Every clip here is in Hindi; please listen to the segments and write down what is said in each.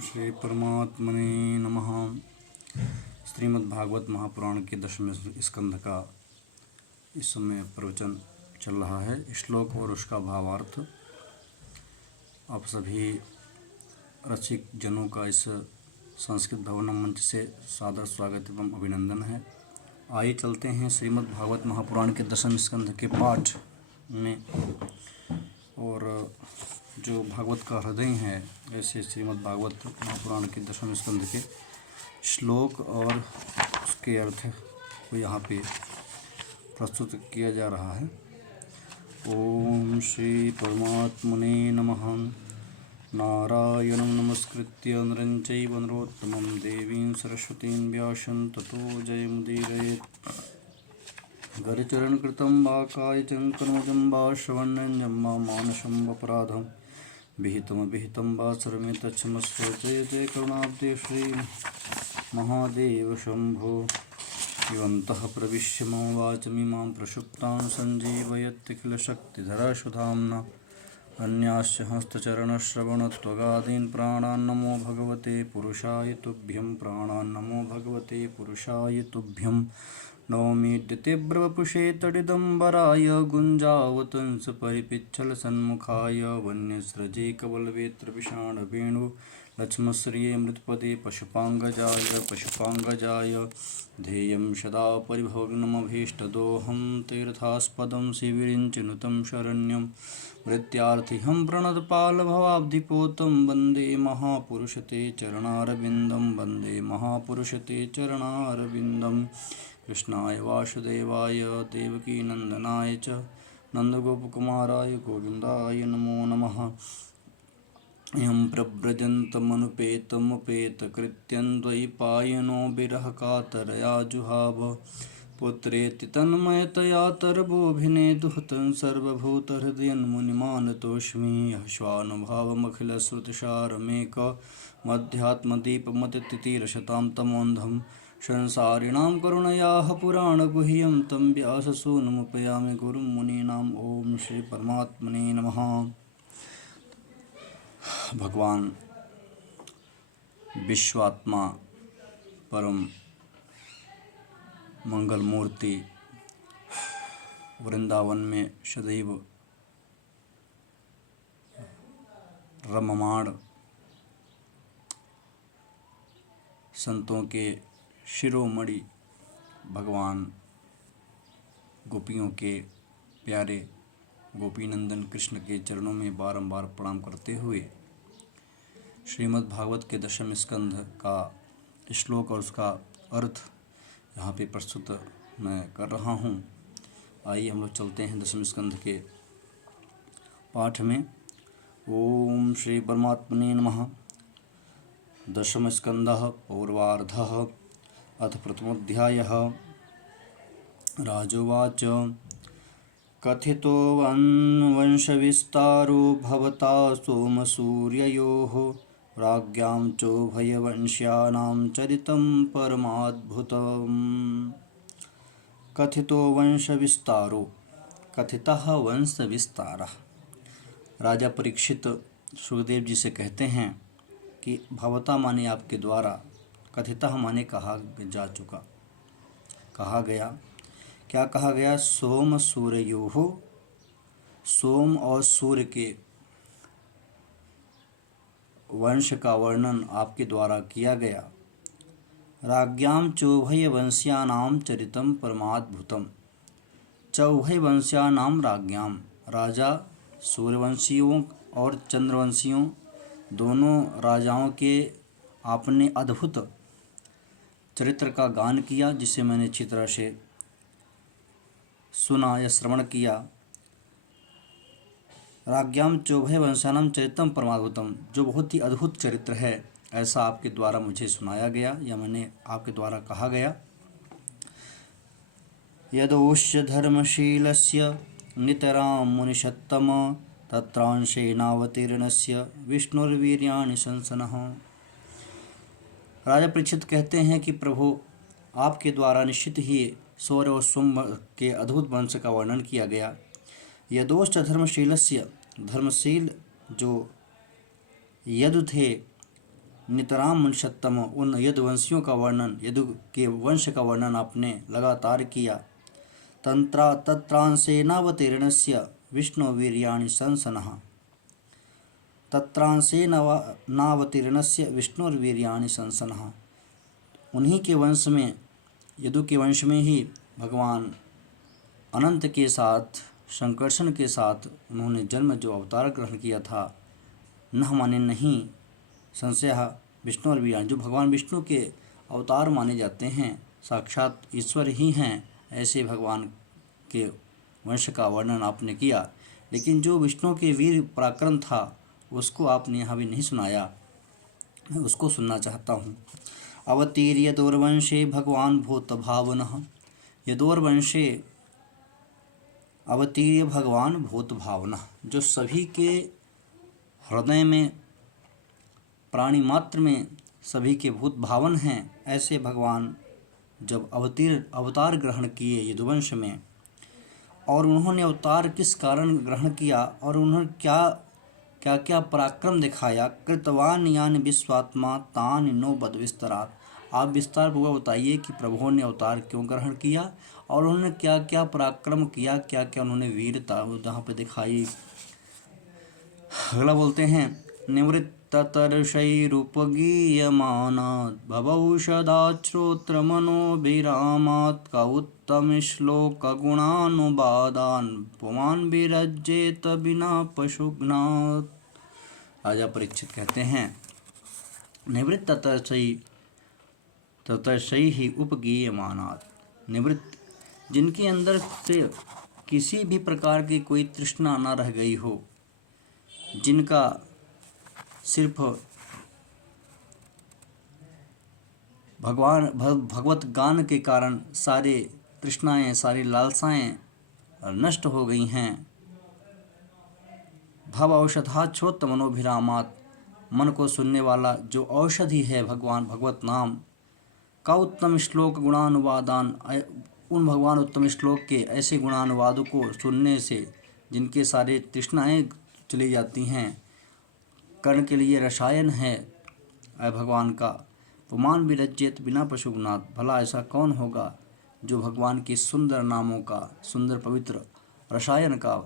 श्री परमात्मने नमः। श्रीमद्भागवत महापुराण के 10वें स्कंध का इस समय प्रवचन चल रहा है। श्लोक और उसका भावार्थ आप सभी रसिक जनों का इस संस्कृत भवनम मंच से सादर स्वागत एवं अभिनंदन है। आइए चलते हैं श्रीमद्भागवत महापुराण के 10वें स्कंध के पाठ में। और जो भागवत का हृदय है, ऐसे श्रीमद्भागवत महापुराण के 10वें स्कंध के श्लोक और उसके अर्थ को यहाँ पे प्रस्तुत किया जा रहा है। ओम श्री परमात्मने नमः। नारायणं नमस्कृत्य नरं चैव नरोत्तमं देवीं सरस्वतीं व्यासं ततो जयमुदीरयेत्। गरचरणकृतं वा कायचं कर्मजं वा श्रवणं वा मानसं वपराधं विहितं वा सर्वमे तच्छमस्व। जय जय करुणाब्दे श्री महादेव शंभो। युवन्तः प्रविश्य मम वाचमिमां प्रसुप्तां सञ्जीवयत्यखिलशक्तिधरा सुधाम्ना। अन्यास्य हस्तचरणश्रवणत्वगादीन् प्राणान् नमो भगवते पुरुषाय तुभ्यं। प्राणान् नमो भगवते पुरुषाय तुभ्यं। नौमीड्यतीव्रवपुषे तडिदम्बराय गुञ्जावतंस परिपिच्छलसन्मुखाय वन्यस्रजे कवलवेत्रविषाणवेणु लक्ष्मश्रिये मृत्पदे पशुपाङ्गजाय ध्येयं सदा परिभवग्नमभीष्टदोहं तीर्थास्पदं शिविरिञ्चिनुतं शरण्यं मृत्यार्थिहं प्रणतपालभवाब्धिपोतं वन्दे महापुरुषते चरणारविन्दं। वन्दे महापुरुषते चरणारविन्दं। कृष्णाय वासुदेवाय देवकीनन्दनाय च नन्दगोपकुमाराय गोविन्दाय नमो नमः। यं प्रव्रजन्तमनुपेतमुपेतकृत्यं द्वैपायनो विरहकातरया जुहाव। पुत्रेति तन्मयतया तरवोऽभिनेदुहतं सर्वभूतहृदयं मुनिमानतोऽस्मि। स्वानुभावमखिलश्रुतिसारमेकमध्यात्मदीपमतितिरशतां तमोन्धं संसारिणां करुणयाः पुराणगुह्यं तं व्याससूनुमुपयामि गुरुं मुनीनाम्। ओम श्री परमात्मने नमः। भगवान विश्वात्मा परम मंगल मूर्ति वृंदावन में सदैव रममाण संतों के शिरोमणि भगवान गोपियों के प्यारे गोपीनंदन कृष्ण के चरणों में बारंबार प्रणाम करते हुए श्रीमद्भागवत के 10वें स्कंध का श्लोक और उसका अर्थ यहाँ पे प्रस्तुत मैं कर रहा हूँ। आइए हम लोग चलते हैं 10वें स्कंध के पाठ में। ओम श्री परमात्मने नमः। 10वां स्कंदः पौर्वार्धः। अथ प्रथमोऽध्यायः। राजोवाच कथितो वंशविस्तारो भवता सोमसूर्ययोः राज्ञां चोभयवंश्यानां चरितं परमाद्भुतम्। कथितो वंशविस्तारो, कथितः वंशविस्तारः। राजा परीक्षित सुखदेव जी से कहते हैं कि भवता माने आपके द्वारा, कथितः माने कहा जा चुका, कहा गया। क्या कहा गया? सोम सूर्योः, सोम और सूर्य के वंश का वर्णन आपके द्वारा किया गया। राज्ञां चौभय वंश्यानां चरितं परमाद्भुतम्। चौभय वंश्यानां राज्ञां, राजा सूर्यवंशियों और चंद्रवंशियों दोनों राजाओं के आपने अद्भुत चरित्र का गान किया, जिसे मैंने अच्छी तरह से सुना या श्रवण किया। राज्ञां चौभय वंशानां चरितं परमाद्भुतम, जो बहुत ही अद्भुत चरित्र है, ऐसा आपके द्वारा मुझे सुनाया गया या मैंने आपके द्वारा कहा गया। यदोश्च धर्मशीलस्य नितरां मुनिषत्तम तत्रांशेनावतीर्णस्य विष्णुर्वीर्याणि संसनः। राजा परीक्षित कहते हैं कि प्रभु, आपके द्वारा निश्चित ही सौर्य और सोम के अद्भुत वंश का वर्णन किया गया। यदोश्च धर्मशीलस्य, धर्मशील जो यदु थे नितराम मनुष्योत्तम उन यदुवंशियों का वर्णन, यदु के वंश का वर्णन आपने लगातार किया। तत्रांशेनावतीर्णस्य विष्णुवीर्याणि संसनः, तत्रांशेनावतीर्णस्य विष्णुर्वीर्याणि संसनः। उन्हीं के वंश में, यदु के वंश में ही भगवान अनंत के साथ, संकर्षण के साथ उन्होंने जन्म जो अवतार ग्रहण किया था, न माने नहीं संशय विष्णु और वीर्याणि, जो भगवान विष्णु के अवतार माने जाते हैं, साक्षात ईश्वर ही हैं, ऐसे भगवान के वंश का वर्णन आपने किया। लेकिन जो विष्णु के वीर पराक्रम था उसको आपने यहाँ भी नहीं सुनाया, मैं उसको सुनना चाहता हूँ। अवतीर्य यदुर्वंशे भगवान भूत भावनः, यदुर्वंशे अवतीर्य भगवान भूत भावनः, जो सभी के हृदय में, प्राणी मात्र में सभी के भूत भावन हैं, ऐसे भगवान जब अवतार ग्रहण किए यदुवंश में, और उन्होंने अवतार किस कारण ग्रहण किया और उन्होंने क्या क्या पराक्रम दिखाया। कृतवान यान विश्वात्मा तान नो बद विस्तरात, आप विस्तार पूर्वक बताइए कि प्रभुओं ने अवतार क्यों ग्रहण किया और उन्होंने क्या क्या पराक्रम किया, क्या क्या उन्होंने वीरता जहाँ पर दिखाई। अगला बोलते हैं, निवृत्ततर्षैरुपगीयमानात् भवौषधात् श्रोत्रमनोभिरामात् क उत्तमश्लोकगुणानुवादान् पुमान् विरज्येत विना पशुघ्नात्। राजा परीक्षित कहते हैं, निवृत्ततर्षैः उपगीयमानात्, निवृत्त जिनके अंदर से किसी भी प्रकार की कोई तृष्णा न रह गई हो, जिनका सिर्फ भगवत गान के कारण सारे तृष्णाएं, सारी लालसाएं नष्ट हो गई हैं। भव औषधात् श्रोत्र मनोभिरामात्, मन को सुनने वाला जो औषधि है भगवान भगवत नाम का उत्तम श्लोक गुणानुवादान, उन भगवान उत्तम श्लोक के ऐसे गुणानुवादों को सुनने से जिनके सारे तृष्णाएं चली जाती हैं, कर्ण के लिए रसायन है भगवान का। पुमान विरज्येत बिना पशुघ्नात्, भला ऐसा कौन होगा जो भगवान के सुंदर नामों का, सुंदर पवित्र रसायन का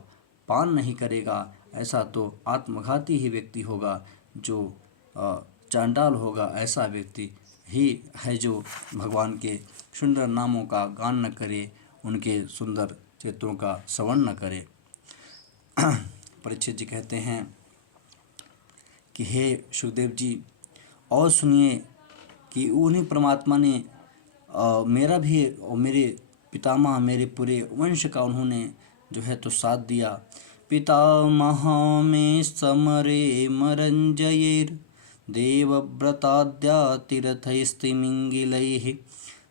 पान नहीं करेगा। ऐसा तो आत्मघाती ही व्यक्ति होगा, जो चांडाल होगा, ऐसा व्यक्ति ही है जो भगवान के सुंदर नामों का गान न करे, उनके सुंदर चित्रों का श्रवण न करे। परीक्षित जी कहते हैं कि हे सुखदेव जी, और सुनिए कि उन्हीं परमात्मा ने मेरा भी और मेरे पितामह, मेरे पूरे वंश का उन्होंने जो है तो साथ दिया। पितामह में समरे मरंजयेर देवव्रताद्या तीर्थैस्तिमिंगिलैः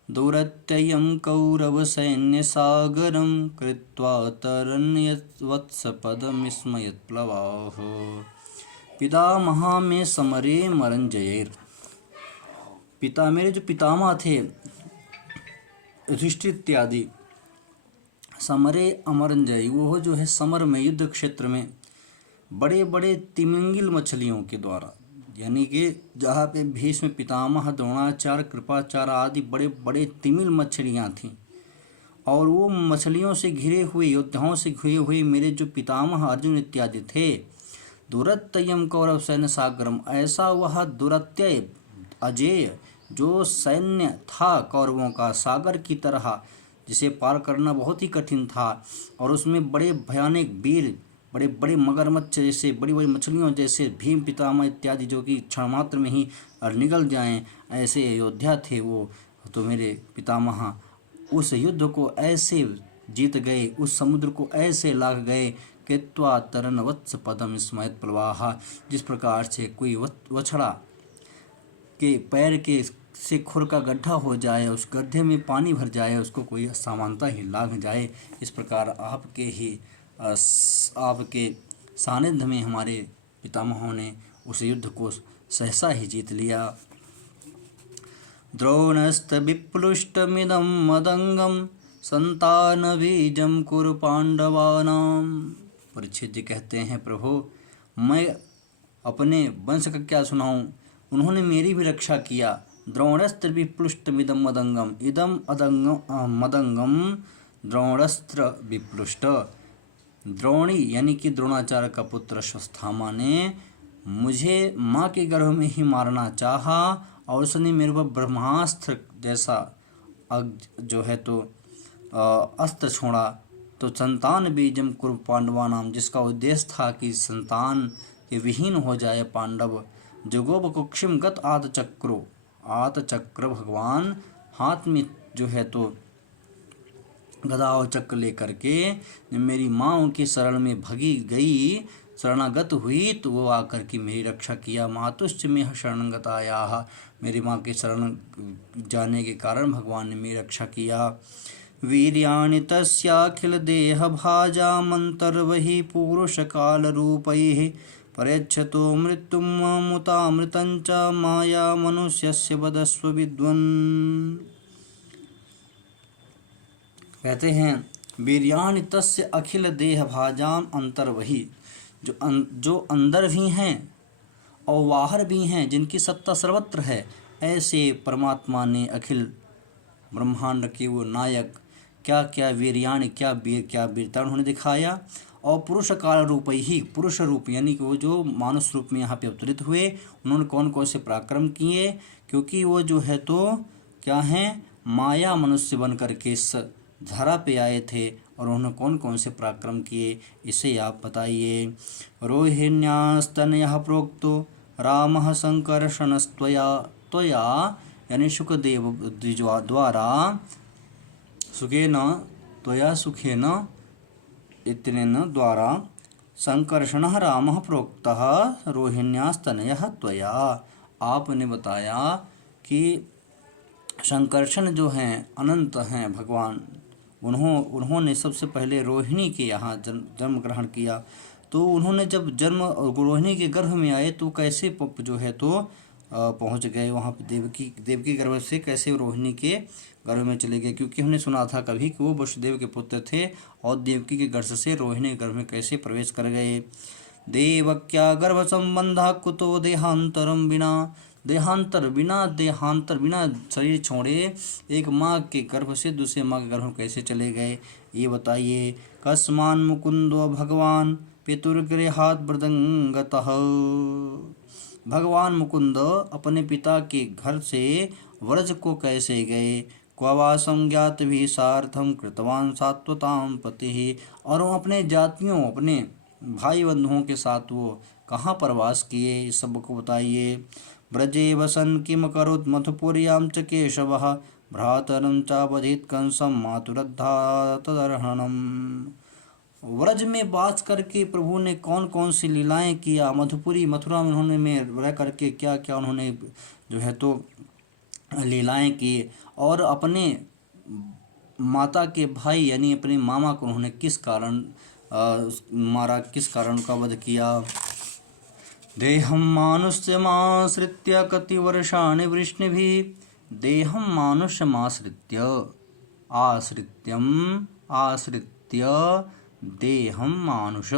दौरत्ययं कौरवसैन्यसागरं कृत्वा तरन्यवत्सपदमिस्मयत्प्लवाः। पितामह में समरे मरंजयेर, पिता मेरे जो पितामह थे युधिष्ठिर इत्यादि, समरे अमरंजय, वो जो है समर में, युद्ध क्षेत्र में बड़े बड़े तिमिंगिल मछलियों के द्वारा, यानी कि जहाँ पे भीष्म पितामह, द्रोणाचार्य, कृपाचार्य आदि बड़े बड़े तिमिल मछलियाँ थीं, और वो मछलियों से घिरे हुए, योद्धाओं से घिरे हुए मेरे जो पितामह अर्जुन इत्यादि थे। दुरत्ययम कौरव सैन्य सागरम, ऐसा वह दुरत्यय अजेय जो सैन्य था कौरवों का, सागर की तरह, जिसे पार करना बहुत ही कठिन था, और उसमें बड़े भयानक वीर, बड़े बड़े मगरमच्छ जैसे, बड़ी बड़ी मछलियों जैसे भीम पितामह इत्यादि, जो कि क्षण मात्र में ही निगल जाएं, ऐसे योद्धा थे वो तो मेरे पितामह। उस युद्ध को ऐसे जीत गए, उस समुद्र को ऐसे लाग गए, कृत्वा तरन वत्स पदम स्मयत प्रवाह, जिस प्रकार से कोई वछड़ा के पैर के से खुर का गड्ढा हो जाए, उस गड्ढे में पानी भर जाए, उसको कोई समानता ही लाग जाए, इस प्रकार आपके सानिध्य में हमारे पितामहों ने उस युद्ध को सहसा ही जीत लिया। द्रोणस्त विप्लुष्टमिदं मदंगम संतान बीजम कुरु पांडवानाम। परीक्षित जी कहते हैं, प्रभु मैं अपने वंश का क्या सुनाऊं, उन्होंने मेरी भी रक्षा किया। द्रोणस्त्र विप्लुष्टमिदम मदंगम इदम मदंगम द्रोणस्त्र विप्लुष्ट। द्रोणी यानी कि द्रोणाचार्य का पुत्र अश्वत्थामा ने मुझे माँ के गर्भ में ही मारना चाहा और उसने मेरे पर ब्रह्मास्त्र जैसा जो है तो अस्त्र छोड़ा। तो संतान बीजम कुरु पांडवानाम, जिसका उद्देश्य था कि संतान के विहीन हो जाए पांडव। जुगोब कुक्षिम गत आतचक्र भगवान हाथ में जो है तो गदा और चक्र लेकर के मेरी माँ के शरण में भगी गई, शरणागत हुई, तो वो आकर के मेरी रक्षा किया। मातुश्च में शरणगत आया, मेरी माँ के शरण जाने के कारण भगवान ने मेरी रक्षा किया। वीर्याणि तस्याखिल देह भाजामंतर्वहि पुरुष काल रूपैः परेच्छतो मृत्युम मुतामृतंच माया मनुष्यस्य वदस्व विद्वन्। कहते हैं वीर्याणि तस्य अखिल देह भाजाम अंतर्वही, जो अंदर भी हैं और बाहर भी हैं, जिनकी सत्ता सर्वत्र है, ऐसे परमात्मा ने अखिल ब्रह्मांड के वो नायक क्या क्या वीर्याणि क्या वीरता उन्होंने दिखाया। और पुरुष काल रूप ही, पुरुष रूप यानी कि वो जो मानुष रूप में यहाँ पे अवतरित हुए, उन्होंने कौन कौन से पराक्रम किए, क्योंकि वो जो है तो क्या हैं, माया मनुष्य बन करके इस धरा पे आए थे, और उन्होंने कौन कौन से पराक्रम किए, इसे आप बताइए। रोहिण्यास्तनयः प्रोक्तो रामः संकर्षणस्त्वया, त्वया यानी सुखदेव द्वारा, सुखेन त्वया सुखेन इत्यनेन द्वारा संकर्षणः रामः प्रोक्तः रोहिण्यास्तनयः त्वया। आपने बताया कि संकर्षण जो हैं अनंत हैं भगवान, उन्होंने सबसे पहले रोहिणी के यहाँ जन्म ग्रहण किया। तो उन्होंने जब जन्म रोहिणी के गर्भ में आए तो कैसे जो है तो पहुँच गए वहाँ पे, देवकी गर्भ से कैसे रोहिणी के गर्भ में चले गए, क्योंकि हमने सुना था कभी कि वो वसुदेव के पुत्र थे, और देवकी के गर्भ से रोहिणी के गर्भ में कैसे प्रवेश कर गए। देवक्या गर्भ संबंध कुतो देहांतरम बिना, देहांतर बिना शरीर छोड़े एक माँ के गर्भ से दूसरे माँ के गर्भ में कैसे चले गए, ये बताइए। कस्मान मुकुंदो भगवान पितुर्गृहात् मृदंगतः, भगवान मुकुंद अपने पिता के घर से व्रज को कैसे गए। क्ववासं ज्ञात भी सार्थम कृतवान सात्वताम पति, और वो अपने जातियों अपने भाई बंधुओं के साथ वो कहाँ प्रवास किए, इस सब को बताइए। ब्रजे वसन किम करोत् मथुपुर्यां च केशवः भ्रातरं चावधित कंसं मातुरद्धा तदर्हणम्। व्रज में बास करके प्रभु ने कौन कौन सी लीलाएं किया, मथुरा में उन्होंने में रह करके क्या क्या उन्होंने जो है तो लीलाएं की, और अपने माता के भाई यानी अपने मामा को उन्होंने किस कारण मारा, किस कारण का वध किया। देहं मानुष्यमाश्रित्य कतिवर्षाणि वृष्णिभिः, देहं मानुष्यमाश्रित्य आश्रित्य देहं मानुष,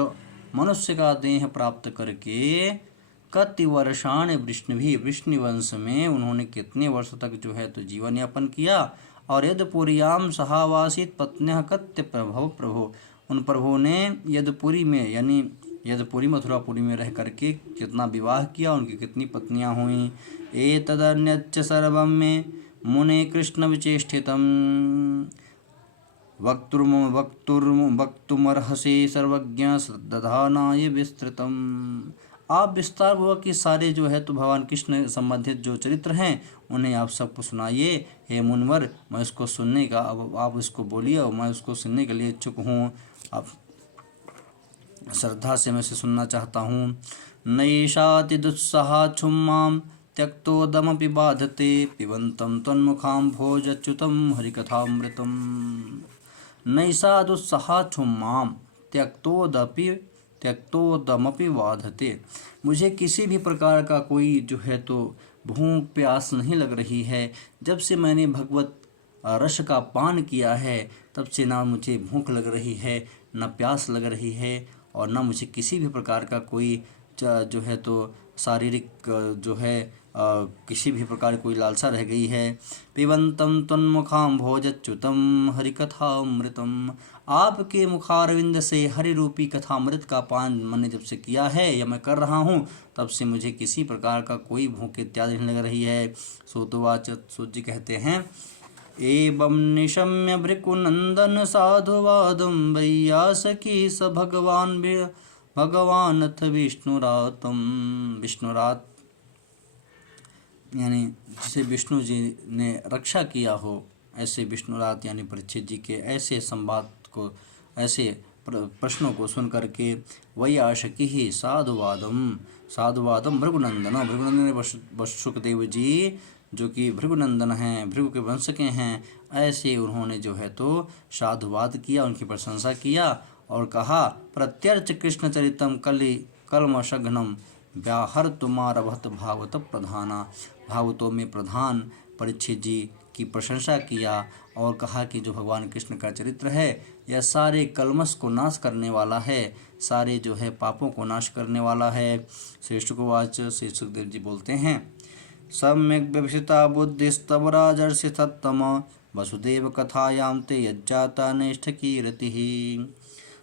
मनुष्य का देह प्राप्त करके कति वर्षाणि वृष्णिभिः, वृष्णिवंश में उन्होंने कितने वर्ष तक जो है तो जीवन यापन किया। और यदपुर्यां सहावासित पत्न्यः कत्य प्रभु, उन प्रभु ने यदपुरी में यानी यदपुरी मथुरापुरी में रह करके कितना विवाह किया, उनकी कितनी पत्नियां हुईं। एतदन्यच्च सर्वं मे मुने कृष्ण विचेष्टितं वक्तुमर्हसि सर्वज्ञ दधानाय विस्तृतम। आप विस्तार पूर्वक कि सारे जो है तो भगवान कृष्ण संबंधित जो चरित्र हैं उन्हें आप सबको सुनाइए। हे मुनिवर, मैं उसको सुनने का, अब आप उसको बोलिए और मैं उसको सुनने के लिए इच्छुक हूँ, आप श्रद्धा से मैं इसे सुनना चाहता हूँ। नैषाति दुस्सहा क्षुम्मां त्यक्तोदमपि बाधते पिबन्तं त्वन्मुखां भोजच्युतं हरिकथामृतम्। नैषा दुस्सहा क्षुम्मां त्यक्तोदमपि बाधते, मुझे किसी भी प्रकार का कोई जो है तो भूख प्यास नहीं लग रही है। जब से मैंने भगवत रस का पान किया है तब से ना मुझे भूख लग रही है, न प्यास लग रही है, और न मुझे किसी भी प्रकार का कोई जो है तो शारीरिक जो है किसी भी प्रकार कोई लालसा रह गई है। पिबंतम तन्मुखाम भोजच्युतम हरिकथामृतम, आपके मुखारविंद से हरि रूपी कथामृत का पान मैंने जब से किया है या मैं कर रहा हूँ, तब से मुझे किसी प्रकार का कोई भूख इत्यादि नहीं लग रही है। सोतवाच, सूत जी कहते हैं, एवं निशम्य भृकुनंदन साधुवादम वैयासकी स भगवानथ विष्णुरातम, विष्णुरात यानी जिसे विष्णु जी ने रक्षा किया हो, ऐसे विष्णुरात यानी परीक्षित जी के ऐसे संवाद को, ऐसे प्रश्नों को सुन करके वैयासकी ही साधुवादम भृगुनंदन, भृगुनंदन सुखदेव जी जो कि भृगुनंदन हैं, भृगु के वंश के हैं, ऐसे उन्होंने जो है तो साधुवाद किया, उनकी प्रशंसा किया और कहा, प्रत्यर्च कृष्ण चरितम कलमशघ्नम व्याहर तुम्हारभत भागवत प्रधाना, भागवतों में प्रधान परीक्षित जी की प्रशंसा किया और कहा कि जो भगवान कृष्ण का चरित्र है यह सारे कलमश को नाश करने वाला है, सारे जो है पापों को नाश करने वाला है। श्री शुकवाच, श्री सुखदेव जी बोलते हैं, सम्यक विभसिता बुद्धिस्तव राजर्षि सत्तम वसुदेव कथायां ते यज्जाता नैष्ठ कीर्ति।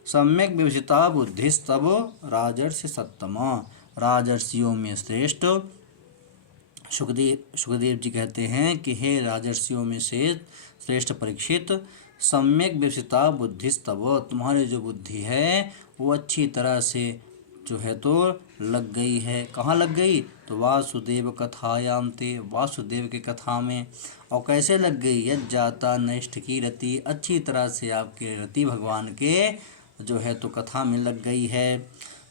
सम्यक विभसिता बुद्धिस्तव राजर्षि सत्तम, राजर्षियों में श्रेष्ठ सुखदेव जी कहते हैं कि हे राजर्षियों में से श्रेष्ठ परीक्षित, सम्यक विभसिता बुद्धिस्तव, तुम्हारी जो बुद्धि है वो अच्छी तरह से जो है तो लग गई है। कहाँ लग गई? तो वासुदेव कथायाम ते, वासुदेव के कथा में। और कैसे लग गई? यज्जाता नैष्ठ की रति, अच्छी तरह से आपके रति भगवान के जो है तो कथा में लग गई है।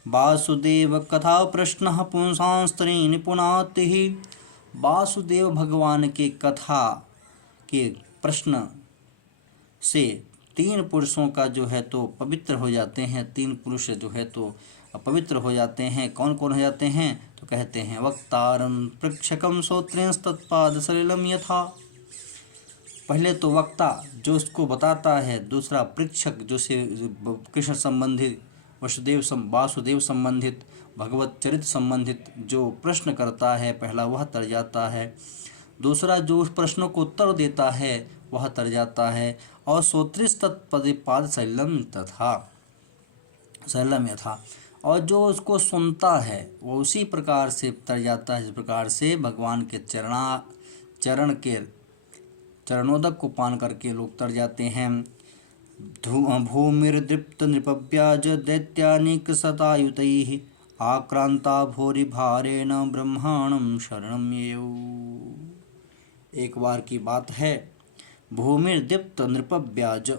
वासुदेव कथा प्रश्न पुंसां स्त्री निपुणाति, वासुदेव भगवान के कथा के प्रश्न से तीन पुरुषों का जो है तो पवित्र हो जाते हैं, तीन पुरुष जो है तो पवित्र हो जाते हैं। कौन कौन हो जाते हैं? तो कहते हैं वक्तारं पृक्षकम श्रोत्रिंस्तत्पाद सलिलम यथा। पहले तो वक्ता जो उसको बताता है, दूसरा पृक्षक जो से कृष्ण संबंधित, वासुदेव संबंधित, भगवत चरित्र संबंधित जो प्रश्न करता है पहला वह तर जाता है, दूसरा जो उस प्रश्नों को उत्तर देता है वह तर जाता है, और श्रोत्रिंस्तत्पाद सलिलम यथा, और जो उसको सुनता है वो उसी प्रकार से तर जाता है जिस प्रकार से भगवान के चरणोदक को पान करके लोग तर जाते हैं। भूमिर्दृप्त नृपव्याज दैत्यानिक सतायुतैः आक्रांता भूरि भारेण ब्रह्माणं शरणं ययौ। एक बार की बात है, भूमिर्दीप्त नृपव्याज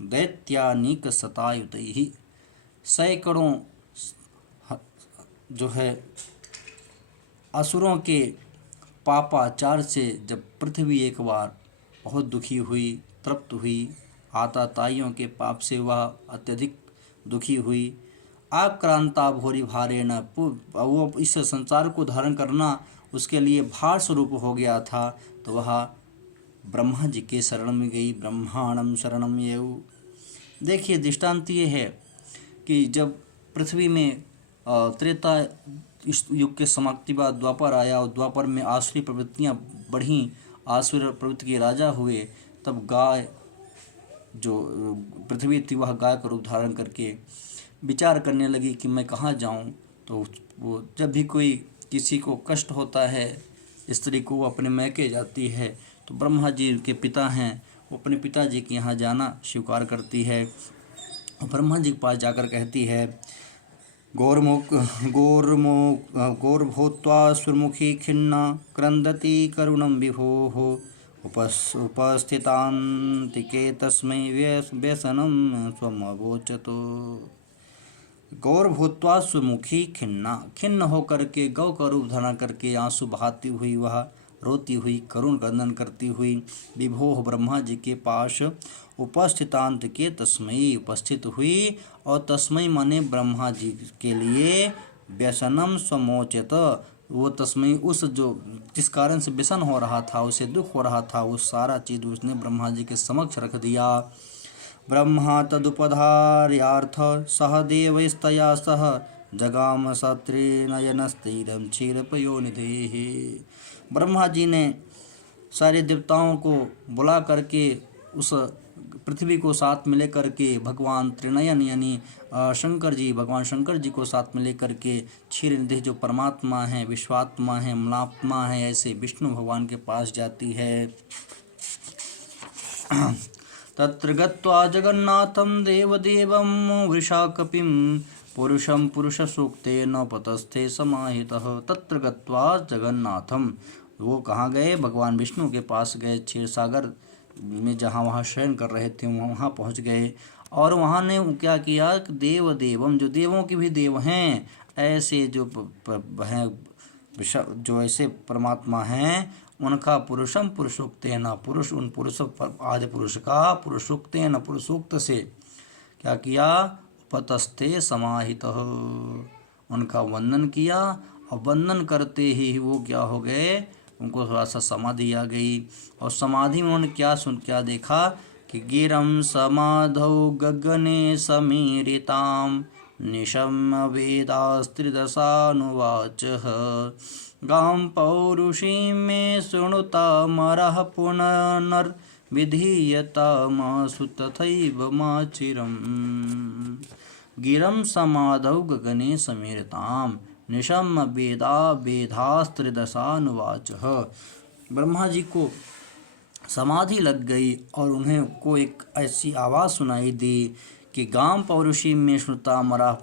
दैत्यानिक सतायुतैः, सैकड़ों जो है असुरों के पापाचार से जब पृथ्वी एक बार बहुत दुखी हुई, तृप्त हुई, आताताइयों के पाप से वह अत्यधिक दुखी हुई, आक्रांता भूरि भारेण, वो इस संसार को धारण करना उसके लिए भार स्वरूप हो गया था, तो वह ब्रह्मा जी के शरण में गई। ब्रह्माणं शरणं ययौ। देखिए दृष्टांत ये है कि जब पृथ्वी में त्रेता इस युग के समाप्ति बाद द्वापर आया और द्वापर में आसुरी प्रवृत्तियाँ बढ़ीं, आसुर प्रवृत्ति के राजा हुए, तब गाय जो पृथ्वी थी वह गाय का रूप धारण करके विचार करने लगी कि मैं कहाँ जाऊँ। तो वो जब भी कोई किसी को कष्ट होता है, स्त्री को वो अपने मैके जाती है, तो ब्रह्मा जी के पिता हैं, वो अपने पिताजी के यहाँ जाना स्वीकार करती है। ब्रह्मा जी के पास जाकर कहती है, गौरभूत्वा सुरमुखी खिन्ना क्रंदति करुणं विभोः उपस्थितान्तिके तस्मै व्यसनं स्वमवोचत। गौर भूत्वा सुमुखी खिन्न होकर के गौ का रूप धारण करके आंसू बहाती हुई वह रोती हुई करुण क्रंदन करती हुई विभोह ब्रह्मा जी के पास उपस्थितांत के तस्मयी उपस्थित हुई, और तस्मयी माने ब्रह्मा जी के लिए व्यसनम स्वमोचत, वो तस्मयी उस जो जिस कारण से व्यसन हो रहा था, उसे दुख हो रहा था, वो सारा चीज़ उसने ब्रह्मा जी के समक्ष रख दिया। ब्रह्मा तदुपधार्यार्थ सह देवैस्तया सह जगाम सत्रे नयनस्थिरं क्षीरपयोनिधेः। ब्रह्मा जी ने सारे देवताओं को बुला करके उस पृथ्वी को साथ में लेकर के भगवान त्रिनयन यानी भगवान शंकर जी को साथ में लेकर के क्षीरनिधि जो परमात्मा है, विश्वात्मा है, मलात्मा है, ऐसे विष्णु भगवान के पास जाती है। तत्र गत्वा जगन्नाथं देवदेवं वृषाकपिं पुरुषं पुरुषसूक्तेन पतस्थे समाहितः। तत्र गत्वा जगन्नाथम, वो कहाँ गए? भगवान विष्णु के पास गए, क्षीर सागर में जहाँ वहाँ शयन कर रहे थे वहाँ पहुँच गए। और वहाँ ने क्या किया? देव देवम, जो देवों के भी देव हैं, ऐसे जो हैं जो ऐसे परमात्मा हैं, उनका पुरुषम पुरुषोक्तेन, पुरुष उन पुरुष आदि पुरुष का पुरुषोक्तेन पुरुषोक्त से क्या किया? उपतस्थे समाहितः, उनका वंदन किया। और वंदन करते ही वो क्या हो गए? उनको थोड़ा सा समाधि आ गई। और समाधि में उन्होंने क्या देखा कि गिरं समाधौ गगने समीरितां निशम्य वेदास्त्रिदशानुवाचः गां पौरुषीं मे शृणुतामरः पुनर्विधीयतामासु तथैव माचिरम्। गिरं समाधौ गगने समीरितां निशम्य वेदास्त्रिदशानुवाचः। ब्रह्मा जी को समाधि लग गई और उन्हें को एक ऐसी आवाज़ सुनाई दी कि गाम पौरुषी में श्रुता मरा,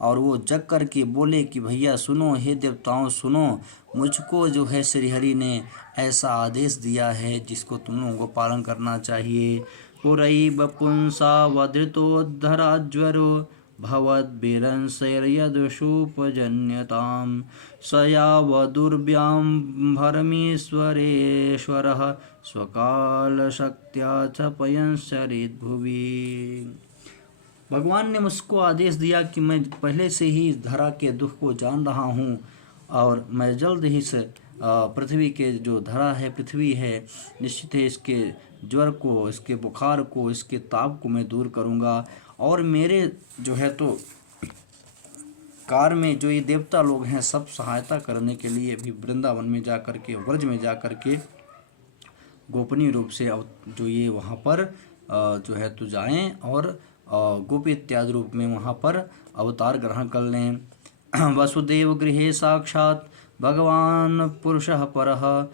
और वो जग कर के बोले कि भैया सुनो, हे देवताओं सुनो, मुझको जो है श्रीहरि ने ऐसा आदेश दिया है जिसको तुम लोगों को पालन करना चाहिए। पुरैव पुंसा वधृतोद्धराज्वरो भवद्भिरंशैर्यदुषुपजन्यतां स यावदुर्व्यां भरमेश्वरेश्वरः स्वकालशक्त्या च पयंसरिद्भुवि। भगवान ने मुझको आदेश दिया कि मैं पहले से ही इस धरा के दुख को जान रहा हूँ और मैं जल्द ही से पृथ्वी के जो धरा है, पृथ्वी है, निश्चित है इसके ज्वर को, इसके बुखार को, इसके ताप को मैं दूर करूँगा। और मेरे जो है तो कार में जो ये देवता लोग हैं सब सहायता करने के लिए भी वृंदावन में जा कर के, व्रज में जा कर के गोपनीय रूप से जो ये वहाँ पर जो है तो जाएं और गोपी इत्यादि रूप में वहाँ पर अवतार ग्रहण कर लें। वसुदेव गृहे साक्षात भगवान पुरुषः परः।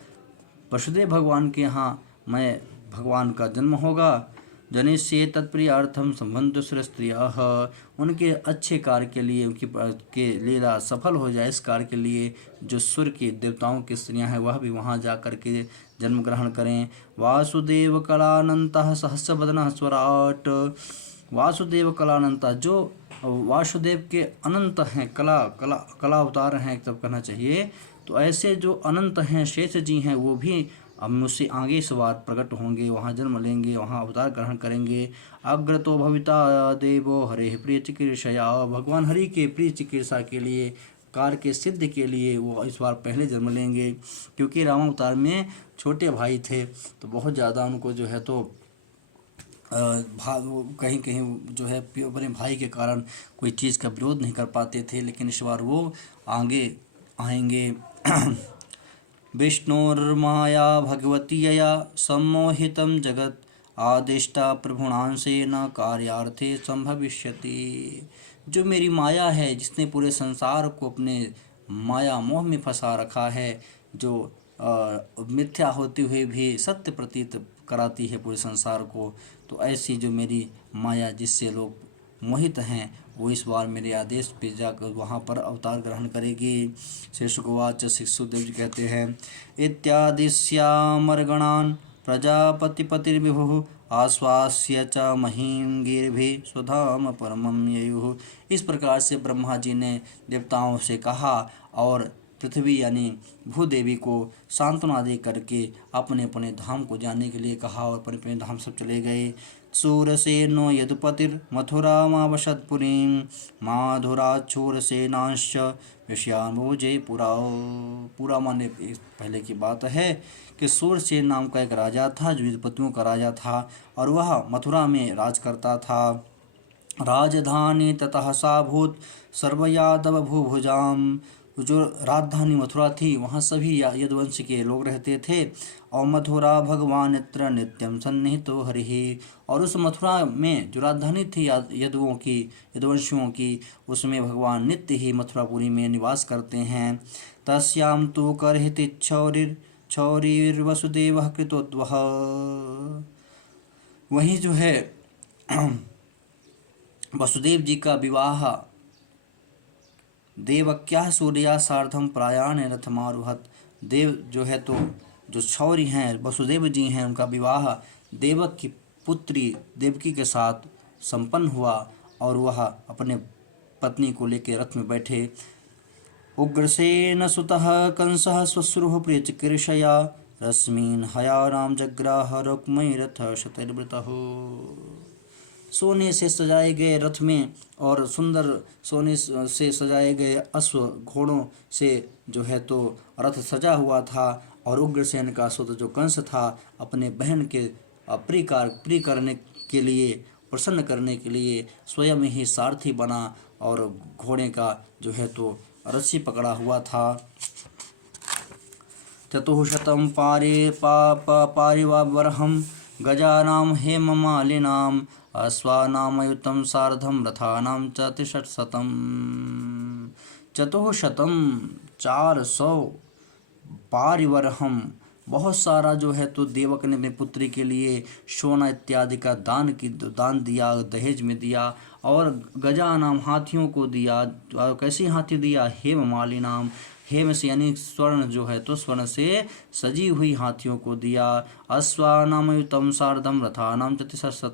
वसुदेव भगवान के यहाँ मैं भगवान का जन्म होगा। जनिष्ये तत्प्रियार्थम संबंध स्त्रियः, उनके अच्छे कार्य के लिए, उनकी के लीला सफल हो जाए इस कार्य के लिए जो सुर की देवताओं की स्त्रियां हैं वह भी वहां जा कर के जन्म ग्रहण करें। वासुदेव कलानंतः सहस्रवदनः स्वराट। वासुदेव कलानंता, जो वासुदेव के अनंत हैं, कला अवतार हैं तब कहना चाहिए। तो ऐसे जो अनंत हैं, शेष जी हैं, वो भी अब मुझसे आगे सवार प्रकट होंगे, वहाँ जन्म लेंगे, वहाँ अवतार ग्रहण करेंगे। अग्रतो भविता देवो हरे प्रिय चिकीर्षया, भगवान हरि के प्रिय चिकित्सा के लिए, कार्य के सिद्ध के लिए वो इस बार पहले जन्म लेंगे। क्योंकि राम अवतार में छोटे भाई थे तो बहुत ज़्यादा उनको जो है तो कहीं कहीं जो है अपने भाई के कारण कोई चीज़ का विरोध नहीं कर पाते थे, लेकिन इस बार वो आगे आएंगे। विष्णुर्माया भगवती यया सम्मोहितं जगत् आदिष्टा प्रभुणांशेन कार्यार्थे संभविष्यति। जो मेरी माया है, जिसने पूरे संसार को अपने माया मोह में फंसा रखा है, जो मिथ्या होते हुए भी सत्य प्रतीत कराती है पूरे संसार को, तो ऐसी जो मेरी माया जिससे लोग मोहित हैं वो इस बार मेरे आदेश पे जाकर वहाँ पर अवतार ग्रहण करेगी। श्री शुकवाच, शिशुदेव जी कहते हैं इत्यादि श्यामर्गणान प्रजापतिपतिर्विभुः आश्वास्य च महीं गिरिभिः स्वधाम परमं ययुः। इस प्रकार से ब्रह्मा जी ने देवताओं से कहा और पृथ्वी यानी भूदेवी को सांत्वना दे करके अपने अपने धाम को जाने के लिए कहा और अपने अपने धाम सब चले गए। शूरसेनो यदुपतिर्मथुरामावशत्पुरीं माधुराच्छूरसेनांश्च विषयाम्बुजे पूरा माने पहले की बात है कि शूरसेन नाम का एक राजा था जो यदुपतियों का राजा था और वह मथुरा में राज करता था। राजधानी ततः साभूत सर्वयादव भूभुजाम। जो राजधानी मथुरा थी वहाँ सभी यदुवंश के लोग रहते थे। और मथुरा भगवान इत्र नित्यम सन्निहितो हरिहि। और उस मथुरा में जो राजधानी थी यदुओं की, यदुवंशियों की, उसमें भगवान नित्य ही मथुरापुरी में निवास करते हैं। तस्याम तो करहिति क्षौरिर्वसुदेवः कृतोद्वः। वहीं जो है वसुदेव जी का विवाह देवक्या सूर्या सार्धम प्रायाण रथमारुहत। देव जो है तो जो शौर्य हैं वसुदेव जी हैं, उनका विवाह देवक की पुत्री देवकी के साथ संपन्न हुआ और वह अपने पत्नी को लेकर रथ में बैठे। उग्रसेन सुतः कंसः श्वश्रुः प्रियचिकीर्षया रश्मीन हयानाम जग्राह रुक्मयी रथ शतैर्वृतः। सोने से सजाए गए रथ में और सुंदर सोने से सजाए गए अश्व घोड़ों से जो है तो रथ सजा हुआ था। और उग्रसेन का सुत जो कंस था अपने बहन के प्रिय करने के लिए, प्रसन्न करने के लिए स्वयं ही सारथी बना और घोड़े का जो है तो रस्सी पकड़ा हुआ था। चतुःशतं पारिवारहं गजानां हेममालिनां अश्वानामयुतं सार्धं रथानां च 63 चतुःशतं 400 पारिवारहं बहुत सारा जो है तो देवक ने अपनी पुत्री के लिए सोना इत्यादि का दान दिया, दहेज में दिया। और गजा नाम हाथियों को दिया। कैसी हाथी दिया? हेममाली नाम, हेम से यानी स्वर्ण जो है तो स्वर्ण से सजी हुई हाथियों को दिया। अश्वानामयुतम सार्धम रथानाम 63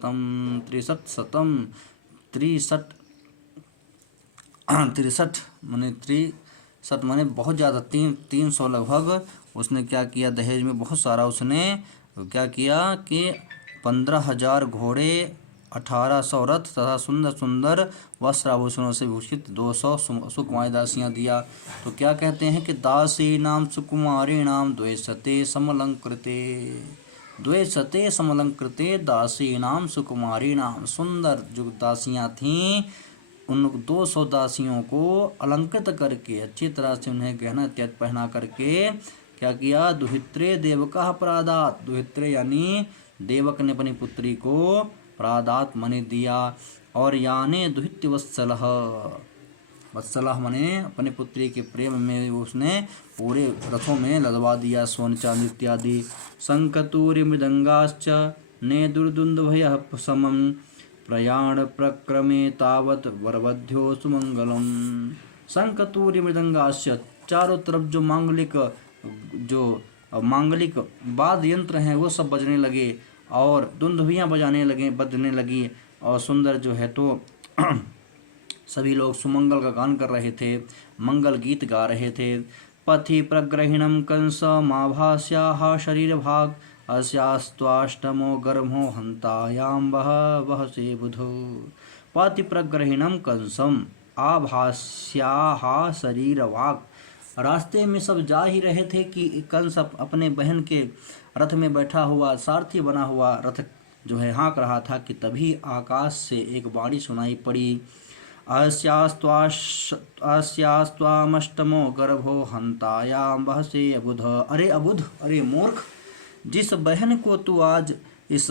63 माने बहुत ज़्यादा 300 लगभग। उसने क्या किया? दहेज में बहुत सारा उसने क्या किया कि 15,000 घोड़े, 1800 रथ तथा सुंदर सुंदर वस्त्राभूषणों से भूषित 200 सुकुमारी दासियाँ दिया। तो क्या कहते हैं कि दासी नाम सुकुमारी नाम द्वैसते समलंकृते दासी नाम सुकुमारी नाम। सुंदर जो दासियाँ थीं उन 200 दासियों को अलंकृत करके अच्छी तरह से उन्हें गहना इत्यादि पहना करके क्या किया? दुहित्रे देवका प्रादात। दुहित्रे यानी देवक ने अपनी पुत्री को प्रादात मने दिया। और याने दुहित्य वत्सलह मने अपनी पुत्री के प्रेम में उसने पूरे रथों में लदवा दिया सोन चांदी इत्यादि। शंखतूरी मृदंगाश्च ने दुर्दुंदुभयः समं प्रयाण प्रक्रमे तावत वरवध्यो सुमंगलम। शंखतूरी मृदंगाश्च चारों तरफ जो मांगलिक वाद्य यंत्र हैं वो सब बजने लगे और दुंदुभियाँ बजने लगी और सुंदर जो है तो सभी लोग सुमंगल का गान कर रहे थे, मंगल गीत गा रहे थे। पथि प्रग्रहिणम कंस माभास्याः शरीर भाग अस्यास्त्वाष्टमो गर्भो हंतायाम वह से बुधो। पथि प्रग्रहिणम कंसम आभास्याः शरीर भाग। रास्ते में सब जा ही रहे थे कि कंस अपने बहन के रथ में बैठा हुआ सारथी बना हुआ रथ जो है हाँक रहा था कि तभी आकाश से एक वाणी सुनाई पड़ी। अस्यास्त्वामष्टमो गर्भो हंतायाम वह से अबुध। अरे अबुध, अरे मूर्ख, जिस बहन को तू आज इस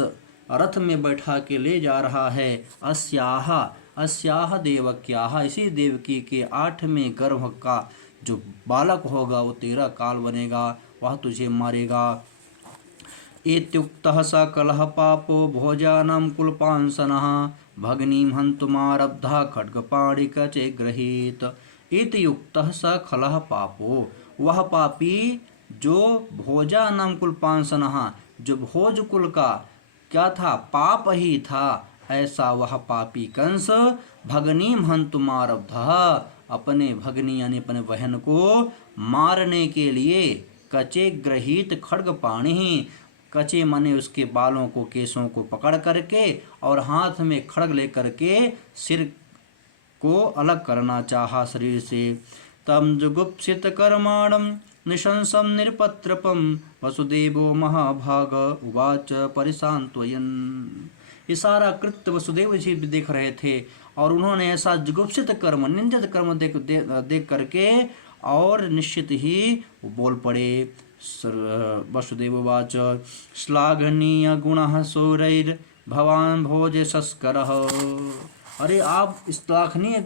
रथ में बैठा के ले जा रहा है, अस्याह देवक्याह, इसी देवकी के 8वें गर्भ का जो बालक होगा वो तेरा काल बनेगा, वह तुझे मारेगा। इत्युक्तः स कलह पापो भोजानां कुलपांसनः भग्नीं हन्तुमारब्धः खड्गपाणिकचे गृहीत। इत्युक्तः स खलः पापो, वह पापी जो भोजानां कुलपांसनः, जो भोज कुल का क्या था? पाप ही था। ऐसा वह पापी कंस भग्नीं हन्तुमारब्धः, अपने भगनी यानी अपने बहन को मारने के लिए कचे ग्रहीत खड्गपाणि, कचे माने उसके बालों को, केसों को पकड़ करके और हाथ में खड्ग लेकर के सिर को अलग करना चाहा शरीर से। तम जुगुप्सित कर्माणं निशंसं निरपत्रपं वसुदेवो महाभाग उवाच परिसान्त्वयन्। ये सारा कृत्य वसुदेव जी भी देख रहे थे और उन्होंने ऐसा जुगुप्सित कर्म, निंदित कर्म देख करके और निश्चित ही वो बोल पड़े। वसुदेवोवाच श्लाघनीय गुणः शूरैर्भवान् भोजे संस्करः। अरे आप श्लाघनीय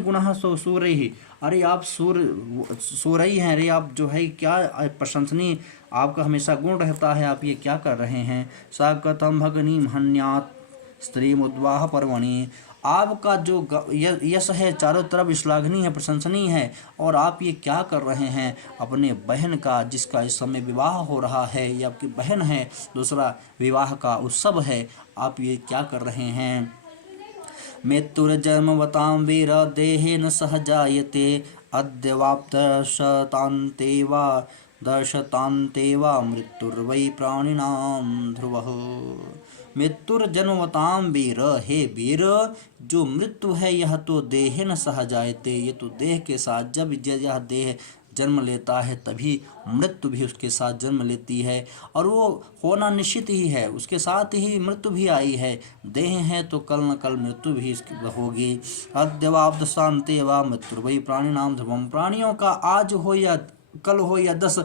गुणः शूरैः, अरे आप सूरई हैं, अरे आप जो है क्या प्रशंसनीय आपका हमेशा गुण रहता है, आप ये क्या कर रहे हैं। सा कथम भगनीम हन्यात् स्त्री मुद्वाह पर्वणि, आपका जो यश है चारों तरफ श्लाघनीय है, प्रशंसनीय है, और आप ये क्या कर रहे हैं अपने बहन का, जिसका इस समय विवाह हो रहा है, ये आपकी बहन है, दूसरा विवाह का उत्सव है, आप ये क्या कर रहे हैं। मृत्युर्जन्मवतां वीर देहेन सह जायते दर्शतान्ते वा मृत्युर्वै प्राणिनां ध्रुवः। मृत्युर्जन्मवतां वीर, हे वीर, जो मृत्यु है यह तो देहेन सह जायते, ये तो देह के साथ, जब यह देह जन्म लेता है तभी मृत्यु भी उसके साथ जन्म लेती है, और वो होना निश्चित ही है, उसके साथ ही मृत्यु भी आई है। देह है तो कल न कल मृत्यु भी होगी। अद्यवाब्द शांति वा मृत्युर्वै प्राणिनाम ध्रुवम्, प्राणियों का आज हो या कल हो या 10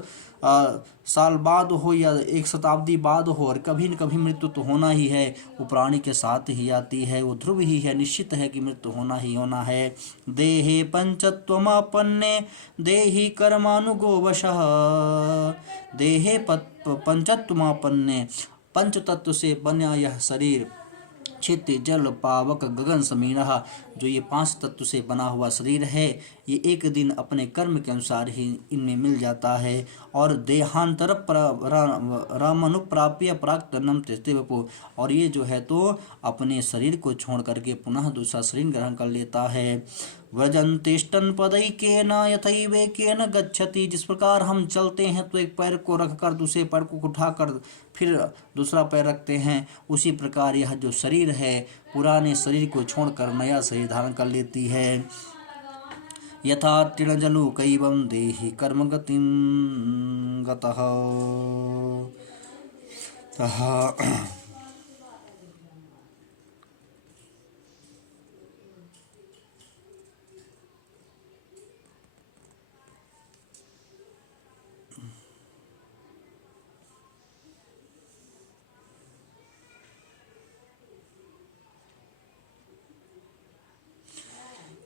साल बाद हो या 1 शताब्दी बाद हो, और कभी न कभी मृत्यु तो होना ही है, वो प्राणी के साथ ही आती है, वो ध्रुव ही है, निश्चित है कि मृत्यु होना ही होना है। देहे पंचत्वमापन्ने देहि कर्मानुगो वशः, देहे पंचत्वमापन्ने, पंच तत्व से बना यह शरीर, क्षिति जल पावक गगन समीरः, जो ये 5 तत्व से बना हुआ शरीर है, ये एक दिन अपने कर्म के अनुसार ही इनमें मिल जाता है। और देहांतर रामानुप्राप्य प्राक्तनम त्यजते वपु, और ये जो है तो अपने शरीर को छोड़ करके पुनः दूसरा शरीर ग्रहण कर लेता है। व्रजंतिष्ठन् पदैकेन यथैवेकेन गच्छति, जिस प्रकार हम चलते हैं तो एक पैर को रखकर दूसरे पैर को उठाकर फिर दूसरा पैर रखते हैं, उसी प्रकार यह जो शरीर है पुराने शरीर को छोड़कर नया शरीर धारण कर लेती है। यथा तृणजलुकैवं देहि कर्मगतिं गतः।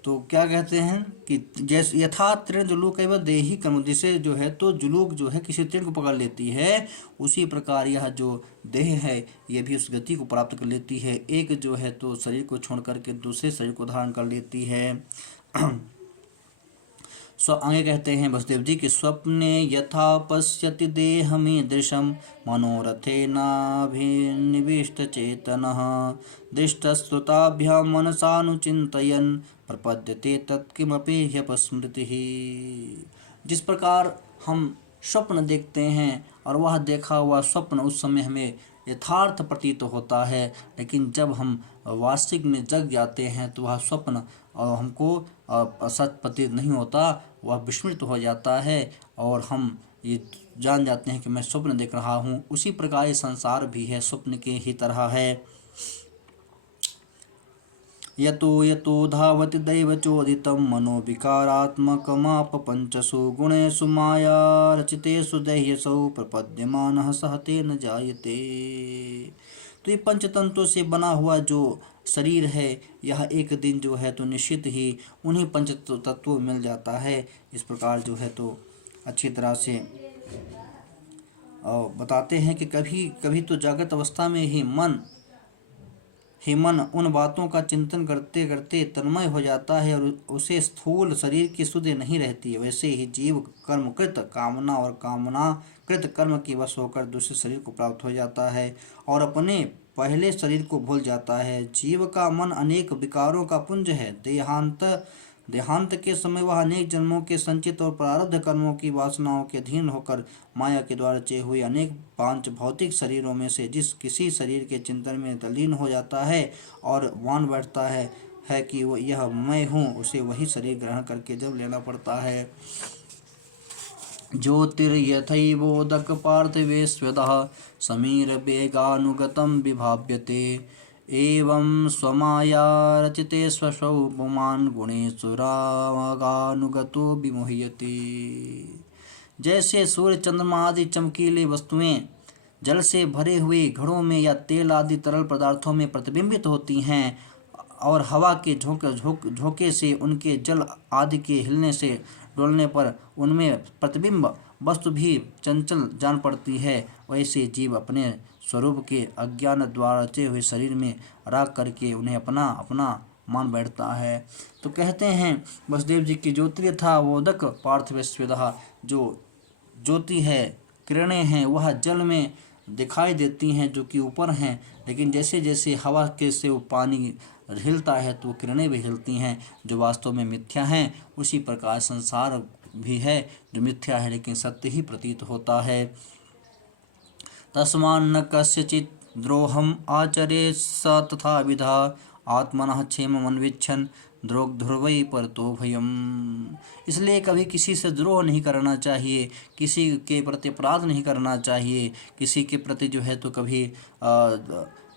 तो क्या कहते हैं कि जैसे यथा तृण जुलूक एवं देही कर्म, जिसे जो है तो जुलूक जो है किसी तृण को पकड़ लेती है, उसी प्रकार यह जो देह है यह भी उस गति को प्राप्त कर लेती है, एक जो है तो शरीर को छोड़ करके दूसरे शरीर को धारण कर लेती है। आगे कहते हैं वसुदेव जी के स्वप्ने यथा पश्यति देह में दृशम मनोरथे नाभिनिविष्ट चेतनः दृष्टस्तुताभ्यां मनसानुचिन्तयन् प्रपद्यते तत्किमपि ह्यपस्मृतिः। जिस प्रकार हम स्वप्न देखते हैं और वह देखा हुआ स्वप्न उस समय हमें यथार्थ प्रतीत होता है, लेकिन जब हम वास्तविक में जग जाते हैं तो वह स्वप्न हमको सच प्रतीत नहीं होता, वह विस्मृत हो जाता है और हम ये जान जाते हैं कि मैं स्वप्न देख रहा हूँ। उसी प्रकार ये संसार भी है, स्वप्न के ही तरह है। यतो यतो धावति दैवचोदितं मनोविकारात्मकमाप पंचसु गुणेषु माया रचितेषु दैह्यसौ प्रपद्यमानः सह तेन जायते। तो ये पंचतंत्रों से बना हुआ जो शरीर है यह एक दिन जो है तो निश्चित ही उन्हीं पंच तत्वों में मिल जाता है। इस प्रकार जो है तो अच्छी तरह से बताते हैं कि कभी कभी तो जागृत अवस्था में ही मन उन बातों का चिंतन करते करते तन्मय हो जाता है और उसे स्थूल शरीर की सुध नहीं रहती है। वैसे ही जीव कर्मकृत कामना और कामनाकृत कर्म की वश होकर दूसरे शरीर को प्राप्त हो जाता है और अपने पहले शरीर को भूल जाता है। जीव का मन अनेक विकारों का पुंज है। देहांत के समय वह अनेक जन्मों के संचित और प्रारब्ध कर्मों की वासनाओं के अधीन होकर माया के द्वारा रचे हुए अनेक 5 भौतिक शरीरों में से जिस किसी शरीर के चिंतन में तल्लीन हो जाता है और मान बैठता है कि वो यह मैं हूँ, उसे वही शरीर ग्रहण करके जब लेना पड़ता है। ज्योतिर्यथैवोदक पार्थिवे स्व्यदः समीरवेगानुगतं विभाव्यते। एवं स्वमाया रचिते स्वशौ पुमान् गुणेश्वरागानुगतो विमुह्यते। जैसे सूर्य चंद्रमा आदि चमकीली वस्तुएं जल से भरे हुए घड़ों में या तेल आदि तरल पदार्थों में प्रतिबिंबित होती हैं और हवा के झोंके से उनके जल आदि के हिलने से डोलने पर उनमें प्रतिबिंब वस्तु भी चंचल जान पड़ती है, वैसे जीव अपने स्वरूप के अज्ञान द्वारा रचे हुए शरीर में राग करके उन्हें अपना अपना मान बैठता है। तो कहते हैं वसुदेव जी की ज्योतिर्यथावोदक पार्थिवस्वेदः, जो ज्योति है, किरणें हैं, वह जल में दिखाई देती हैं जो कि ऊपर हैं, लेकिन जैसे जैसे हवा के से वो पानी हिलता है तो किरणें भी हिलती हैं जो वास्तव में मिथ्या हैं। उसी प्रकार संसार भी है जो मिथ्या है लेकिन सत्य ही प्रतीत होता है। तस्मान्न कस्यचित् द्रोहम आचरे स तथा विधा आत्मनः क्षेममन्विच्छन् द्रोग्धुर्वै परतो भयम्। इसलिए कभी किसी से द्रोह नहीं करना चाहिए, किसी के प्रति अपराध नहीं करना चाहिए, किसी के प्रति जो है तो कभी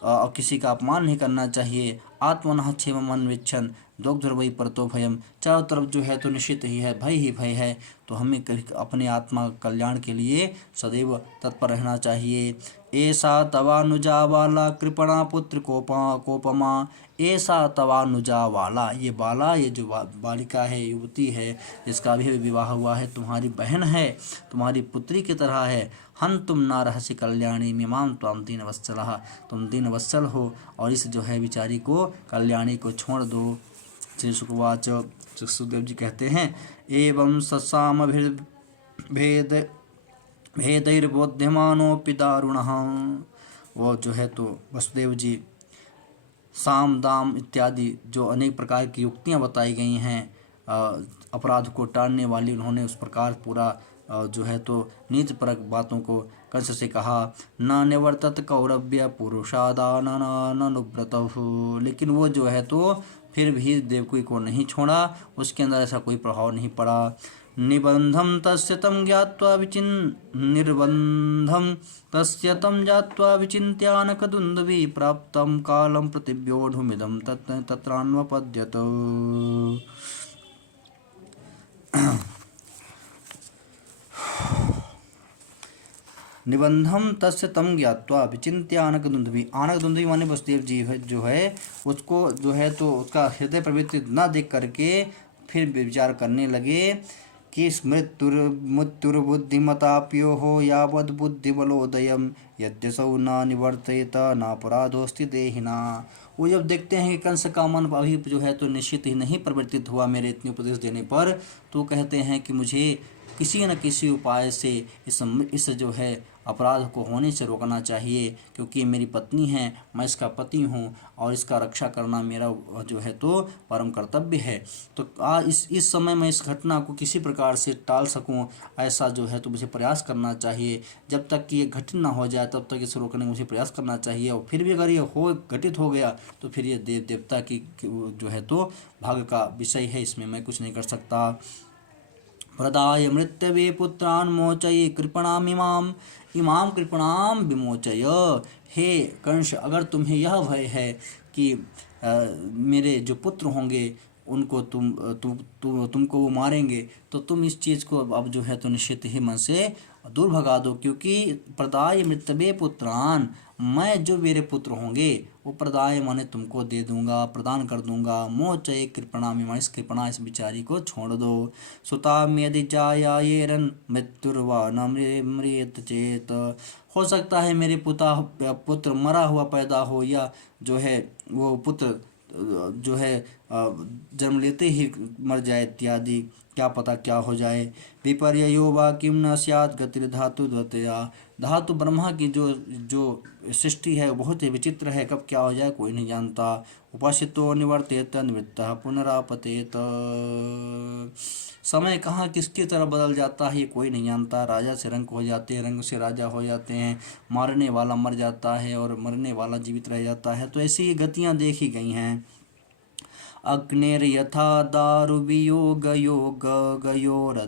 किसी का अपमान नहीं करना चाहिए। आत्मनः क्षेममन्विच्छन् द्रोग्धुर्वै परतो भयम्, चारों तरफ जो है तो निश्चित ही है, भय ही भय है, तो हमें अपने आत्मा कल्याण के लिए सदैव तत्पर रहना चाहिए। ऐसा तवानुजा वाला कृपणा पुत्र कोपमा, ऐसा तवानुजा वाला, ये बाला, ये जो बालिका है, युवती है, जिसका भी विवाह हुआ है, तुम्हारी बहन है, तुम्हारी पुत्री की तरह है। हन तुम ना रहसि कल्याणी मिमां त्वां दीनवत्सलः, तुम दीनवत्सल हो और इस जो है बिचारी को कल्याणी को छोड़ दो। श्री शुकवाच, सुखदेव जी कहते हैं एवं ससाम भेद भेदैर्बोध्यमानोऽपि दारुणः। वो जो है तो वसुदेव जी साम दाम इत्यादि जो अनेक प्रकार की युक्तियां बताई गई हैं अपराध को टालने वाली, उन्होंने उस प्रकार पूरा जो है तो नीतिपरक बातों को कंस से कहा। न निवर्तत कौरव्य पुरुषादानुव्रतः, लेकिन वो जो है तो फिर भी देवकी को नहीं छोड़ा, उसके अंदर ऐसा कोई प्रभाव नहीं पड़ा। निर्बंधम तस्य तम ज्ञात्वा विचिन्त्यानकदुन्दुभि प्राप्तं कालं प्रतिव्योढुमिदं तत्रान्वपद्यत। निबंधम तस्य तम ज्ञात्वा विचिन्त्य आनकदुन्दुभि, आनकदुन्दुभि माने वसुदेव जी जो है उसको जो है तो उसका हृदय प्रवृत्ति न देख करके फिर विचार करने लगे कि मृत्युर्बुद्धिमताप्यो हो यावद् बुद्धिबलोदयम् यद्यसौ न निवर्तयेत नापराधोऽस्ति देहिना। वो जब देखते हैं कि कंस का मन अभी जो है तो निश्चित ही नहीं परिवर्तित हुआ मेरे इतने उपदेश देने पर, तो कहते हैं कि मुझे किसी न किसी उपाय से इस जो है अपराध को होने से रोकना चाहिए, क्योंकि मेरी पत्नी है, मैं इसका पति हूँ और इसका रक्षा करना मेरा जो है तो परम कर्तव्य है। तो इस समय मैं इस घटना को किसी प्रकार से टाल सकूं, ऐसा जो है तो मुझे प्रयास करना चाहिए। जब तक कि ये घटित ना हो जाए तब तक इसे रोकने का मुझे प्रयास करना चाहिए, और फिर भी अगर ये घटित हो गया तो फिर ये देवता की जो है तो भाग्य का विषय है, इसमें मैं कुछ नहीं कर सकता। प्रदाय मृत्यवे पुत्रान् मोचये कृपणामिमाम् इमां कृपणां विमोचय। हे कंस, अगर तुम्हें यह भय है कि मेरे जो पुत्र होंगे उनको तुमको वो मारेंगे, तो तुम इस चीज़ को अब जो है तो निश्चित ही मन से दूर भगा दो, क्योंकि प्रदाय मृत्यवे पुत्रान, मैं जो मेरे पुत्र होंगे वो प्रदाय माने तुमको दे दूंगा, प्रदान कर दूंगा। मोचय कृपणा में, इस कृपणा इस बिचारी को छोड़ दो। सुताम यदि जायायेरन मृत्युर्वा न मृत चेत, हो सकता है मेरे पुत्र मरा हुआ पैदा हो, या जो है वो पुत्र जो है जन्म लेते ही मर जाए इत्यादि, क्या पता क्या हो जाए। विपर्ययो वा किम न स्यात् गतिर्धातु द्वतया, धातु ब्रह्मा की जो सृष्टि है बहुत ही विचित्र है, कब क्या हो जाए कोई नहीं जानता। उपासितो निवर्तेत निवृत्तः पुनरापतेत, समय कहाँ किसकी तरह बदल जाता है ये कोई नहीं जानता। राजा से रंक हो जाते हैं, रंग से राजा हो जाते हैं, मारने वाला मर जाता है और मरने वाला जीवित रह जाता है, तो ऐसी गतियाँ देखी गई हैं। अग्निर्यथा दारुवियोगयोगयोर